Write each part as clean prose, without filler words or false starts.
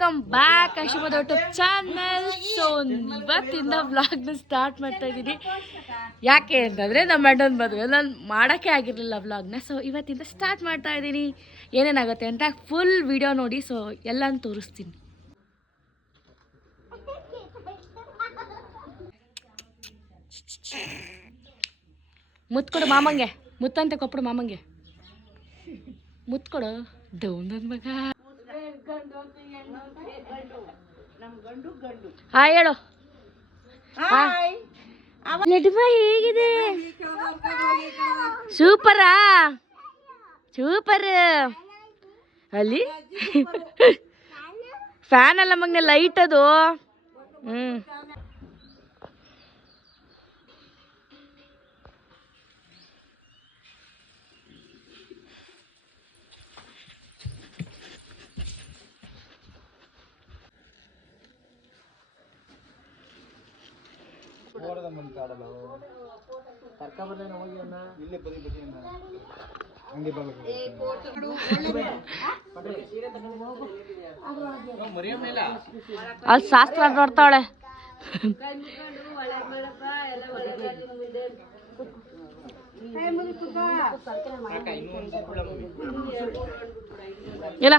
Welcome back ಅಶುಭದ YouTube channel. So ಇವತ್ತಿಂದ ವ್ಲಾಗ್ನ ಸ್ಟಾರ್ಟ್ ಮಾಡ್ತಾ ಇದ್ದೀನಿ. ಯಾಕೆ ಅಂತಂದರೆ ನಮ್ಮ ಅಣ್ಣನ ಮದುವೆ ನಾನು ಮಾಡೋಕ್ಕೆ ಆಗಿರಲಿಲ್ಲ ವ್ಲಾಗ್ನ. ಸೊ ಇವತ್ತಿಂದ ಸ್ಟಾರ್ಟ್ ಮಾಡ್ತಾ ಇದ್ದೀನಿ. ಏನೇನಾಗುತ್ತೆ ಅಂತ ಫುಲ್ ವಿಡಿಯೋ ನೋಡಿ. ಸೊ ಎಲ್ಲನೂ ತೋರಿಸ್ತೀನಿ. ಮುತ್ಕೊಡು ಮಾಮಂಗೆ, ಮುತ್ತಂತೆ ಕೊಪ್ಪಡು ಮಾಮಂಗೆ, ಮುತ್ಕೊಡು ಡೌನ್ ನನ್ನ ಮಗ. ಹಾಯ್ ಹೇಳು. ಲಡ್ಡುಬಾ ಹೇಗಿದೆ? ಸೂಪರಾ? ಸೂಪರ್. ಅಲ್ಲಿ ಫ್ಯಾನ್ ಅಲ್ಲ ಮಗನೆ, ಲೈಟ್ ಅದು. ಅಲ್ಲಿ ಶಾಸ್ತ್ರ ನೋಡ್ತಾವಳೆ. ಇಲ್ಲ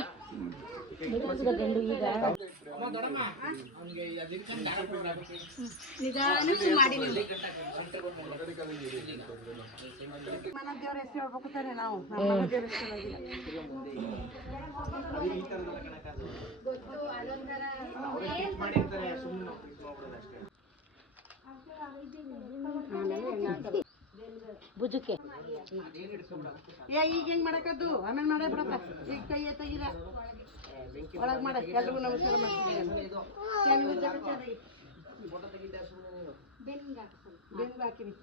ಬುಜಕ್ಕೆ ಈಗ ಹೆಂಗ್ ಮಾಡಕದ್ದು ಆಮೇಲೆ ಮಾಡೇ ಬಿಡಪ್ಪ. ಈಗ ಕೈ ತೆಗಿದ ಒಳಗೆ ಮಾಡ. ಎಲ್ರಿಗೂ ನಮಸ್ಕಾರ ಮಾಡ್ತೀನಿ. ಬೆನ್ಗೆ ಹಾಕಿನಿ.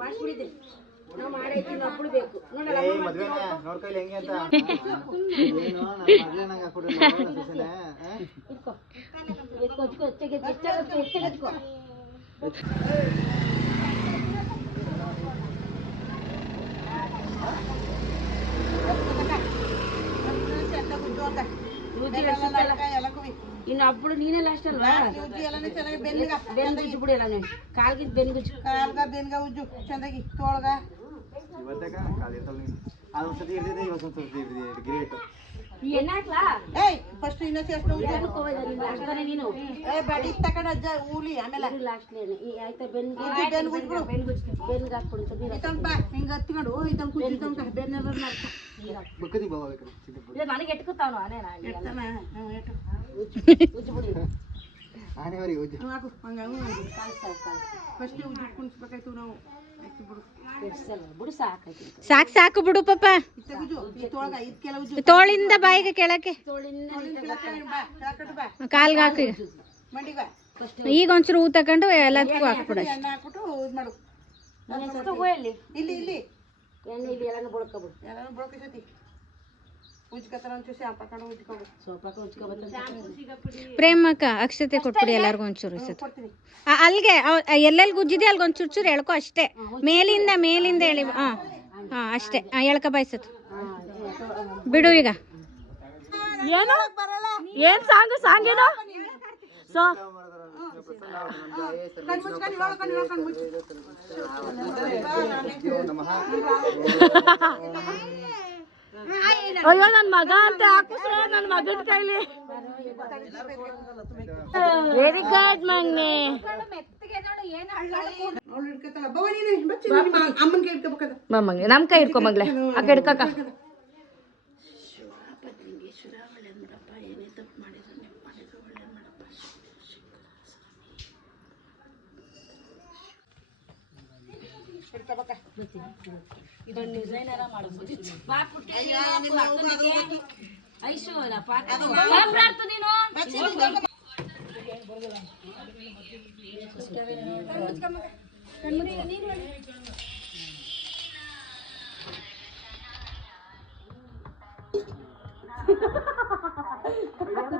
ಮಾಡಿಸ್ಬಿಡಿದ್ದೆ ನಾವು ಮಾಡೈತಿ ಅప్పుడు ಬೇಕು ಇನ್ನು ಅప్పుడు ನೀನೇ ಲಾಸ್ಟ್ ಅಲ್ವಾ? ಬೆನ್ಗ ಉಜ್ಜು ಬಿಡಿ. ಎಲ್ಲ ಕಾಲ್ಗಿದ್ ಬೆನ್ಗ ಉಜ್ಜು, ಕಾಲ್ಗ ಬೆನ್ಗ ಉಜ್ಜು ಚಂದಾಗಿ ತೋಳ್ಗ. ಫಸ್ಟ್ ಇನ್ನ ನೀನು ಬಡಿ ತಕೊಂಡ ಅಜ್ಜ ಊಲಿ ಆಮೇಲೆ ಆಯ್ತಾ ಬೆನ್ಗೆ ಹಾಕ್ಬಿಡು. ಹಿಂಗ ಹತ್ಕೊಂಡು ಇದನ್ ಕುಜ್ಜು ತನಕ ಬೆನ್ನ ನನಗೆ ಎಟ್ಕೊತಾವ ಸಾಕು ಸಾಕು ಬಿಡು ಪಾಪ. ತೋಳಿಂದ ಬಾಯಿಗೆ ಕೆಳಕ್ಕೆ ಕಾಲ್ಗೆ ಹಾಕಿ ಈಗ ಒಂಚೂರು ಹೂ ತಕೊಂಡು ಎಲ್ಲದಕ್ಕೂ ಹಾಕ್ಬಿಡು. ಇಲ್ಲಿ ಇಲ್ಲಿ ಎಣ್ಣೆ ಇಲ್ಲಿ ಎಲ್ಲಾನು ಬಳ್ಕೊಬಿಡು. ಎಲ್ಲಾನು ಬಳ್ಕೊಸತಿ ಪ್ರೇಮಕ್ಕ ಅಕ್ಷತೆ ಕೊಟ್ಬಿಡಿ ಎಲ್ಲಾರ್ಗು ಒಂಚೂರು. ಅಲ್ಲಿಗೆ ಎಲ್ಲೆಲ್ಲಿ ಗುಜ್ಜಿದೆ ಅಲ್ಗ ಒಂಚೂರು ಚೂರು ಎಳ್ಕೊ ಅಷ್ಟೇ. ಮೇಲಿಂದ ಹೇಳಿ. ಹಾ ಅಷ್ಟೇ. ಎಳ್ಕ ಬಾಯ್ಸತ್ ಬಿಡು. ಈಗ ಏನು ಏನ್ ಸಾಂಗೇನು? ಸೊ ಅಯ್ಯೋ ನನ್ ಮಗ ಅಂತ ಹಾಕಿಸ್ರೆ ನನ್ ಮಗನ ಕೈಲಿ. Very good ಮಂಗ್ನೆ. ಮಂಗ್ನೆ ನಮ್ ಕೈ ಹಿಡ್ಕೊ ಮಗ್ಲೆ. ಆ ಕೈ ಹಿಡ್ಕಕ್ಕ. ಇದೊಂದು ಡಿಸೈನರ ಮಾಡೋದು. ಐಶು ನೀನು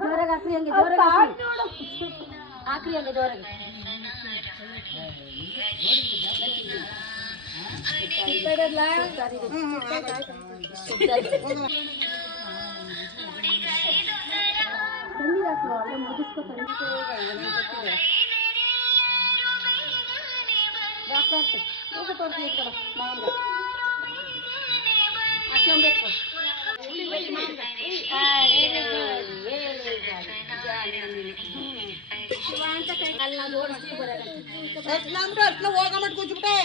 ಜೋರಾಗಿ ಹಾಕ್ರಿ, ಹಂಗೆ ಜೋರಾಗಿ ಹಾಕ್ರಿ, ಹಂಗೆ ಜೋರಾಗಿ. ಹೋಗಮಟ್ ಕೂಚ್ಬಿಟ್ಟೆ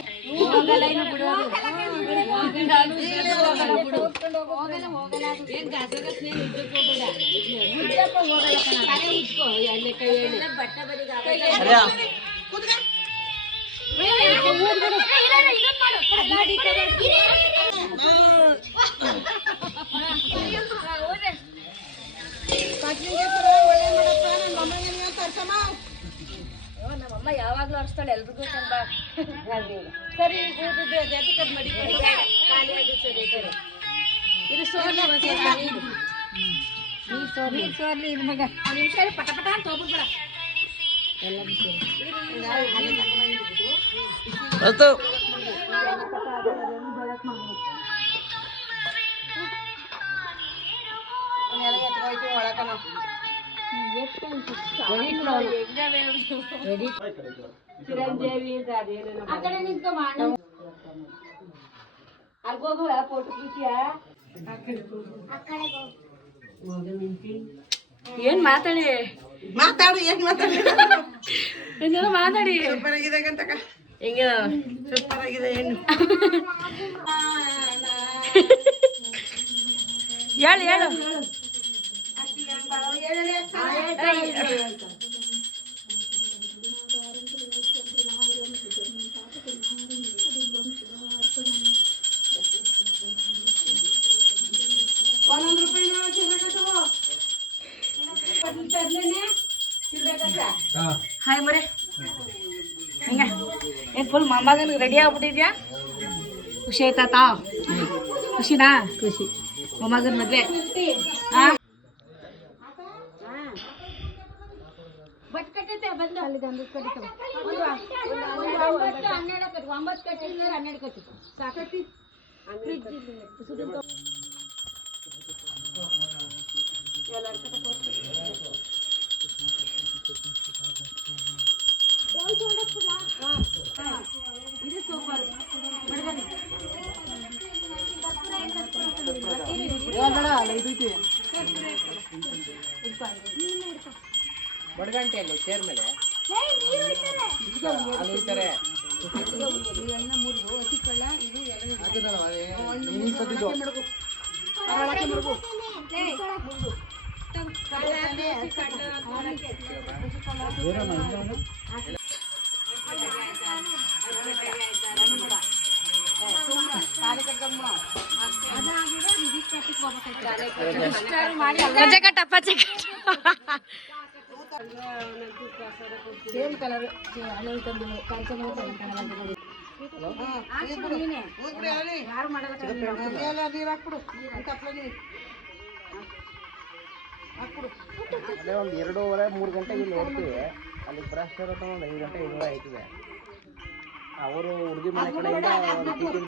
ನಮ್ಮಮ್ಮ ಯಾವಾಗ್ಲೂ ಅರ್ಸ್ತಾಳೆ ಎಲ್ರಿಗೂ ಬಾ ಸರಿ ಮಡಿ ಇದು ಸೋರ್ಲಿ ಇದು ಮಗ ಪಟ ಪಟ ಅಂತ ಹೋಗ್ಬಿಡ್ಬೇಡ ಎಲ್ಲ ಬಿಸಿ ಚಿರಂಜೀವಿ ಆ ಕಡೆ ನಿಂತ್ಕೊ ಅಲ್ಗೋಗುವ ಫೋಟೋ ಕಿಟಿಯಾ ಏನ್ ಮಾತಾಡಿ ಮಾತಾಡು ಏನ್ ಮಾತಾಡಿ ಏನಾರ ಮಾತಾಡಿ ಸೂಪರ್ ಆಗಿದೆ ಗಂತಕ ಹೆಂಗೆ ಸೂಪರ್ ಆಗಿದೆ ಏನು ಹೇಳು ಹಾಯ್ ಮರೆ ಹಿಂಗ ಏನ್ ಫುಲ್ ಮಾಮಗನ್ ರೆಡಿ ಆಗ್ಬಿಟ್ಟಿದ್ಯಾ ಖುಷಿ ಆಯ್ತಾ ಖುಷಿನಾ ಖುಷಿ ಮೊಮ್ಮಗನ್ ಮದ್ವೆ ಬಟ್ ಕಟ್ಟೈತೆ ಬಂದು ಅಲ್ಲಿ ಗಂಧದ ಕಟ್ಟಿತ್ತು 12 ಕಟ್ಟು 9 ಕಟ್ಟಿದ್ರೆ 12 ಕಟ್ಟು ಸಾಕೈತಿ ಫ್ರಿಡ್ಜ್ ಇದು ಸೂಪರ್ ಬಡಗಂಟೆಯಲ್ಲಿ ಚೇರ್ ಮೇಲೆ ಸೇಮ್ ಕಲರ್ ಯಾರು ಮಾಡೋದು ನೀರು ಹಾಕ್ಬಿಡು ಅದೇ ಒಂದು 2:30-3 ಗಂಟೆಗೆ ಇಲ್ಲಿ ಹೋಗ್ತೀವಿ ಅಲ್ಲಿ ಬ್ರಷ್ ಒಂದು 5 ಗಂಟೆ 5 ಆಯ್ತದೆ ಅವರು ಹುಡುಗಿ ಮನೆ ಕಡೆಯಿಂದ